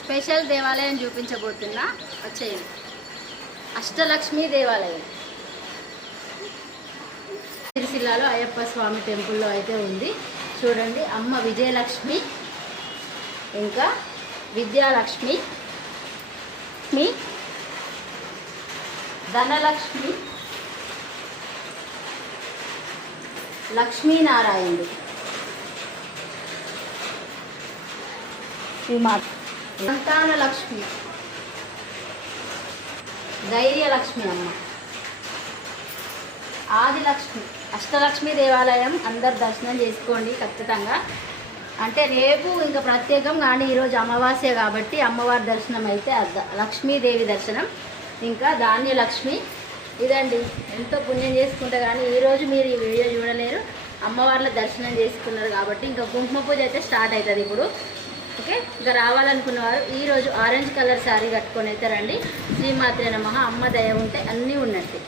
Special దేవాలయం చూపించబోతున్నా, వచ్చేయండి. అష్టలక్ష్మి దేవాలయం సిరిసిల్లాలో అయ్యప్ప స్వామి టెంపుల్లో అయితే ఉంది. చూడండి, అమ్మ విజయలక్ష్మి, ఇంకా విద్యాలక్ష్మి, ధనలక్ష్మి, లక్ష్మీనారాయణుడు, సంతాన లక్ష్మి, ధైర్యలక్ష్మి అమ్మ, ఆదిలక్ష్మి. అష్టలక్ష్మి దేవాలయం అందరు దర్శనం చేసుకోండి ఖచ్చితంగా. అంటే రేపు ఇంకా ప్రత్యేకం, కానీ ఈరోజు అమావాస్య కాబట్టి అమ్మవారి దర్శనం అయితే లక్ష్మీదేవి దర్శనం, ఇంకా ధాన్యలక్ష్మి. ఇదండి, ఎంతో పుణ్యం చేసుకుంటే కానీ ఈరోజు మీరు ఈ వీడియో చూడలేరు. అమ్మవార్ల దర్శనం చేసుకున్నారు కాబట్టి ఇంకా కుంకుమ పూజ అయితే స్టార్ట్ అవుతుంది ఇప్పుడు. ఓకే, ఇంకా రావాలనుకున్న వారు ఈరోజు ఆరెంజ్ కలర్ శారీ కట్టుకొని అయితే రండి. శ్రీమాత్రే నమః. అమ్మ దయ ఉంటే అన్నీ ఉన్నట్టు.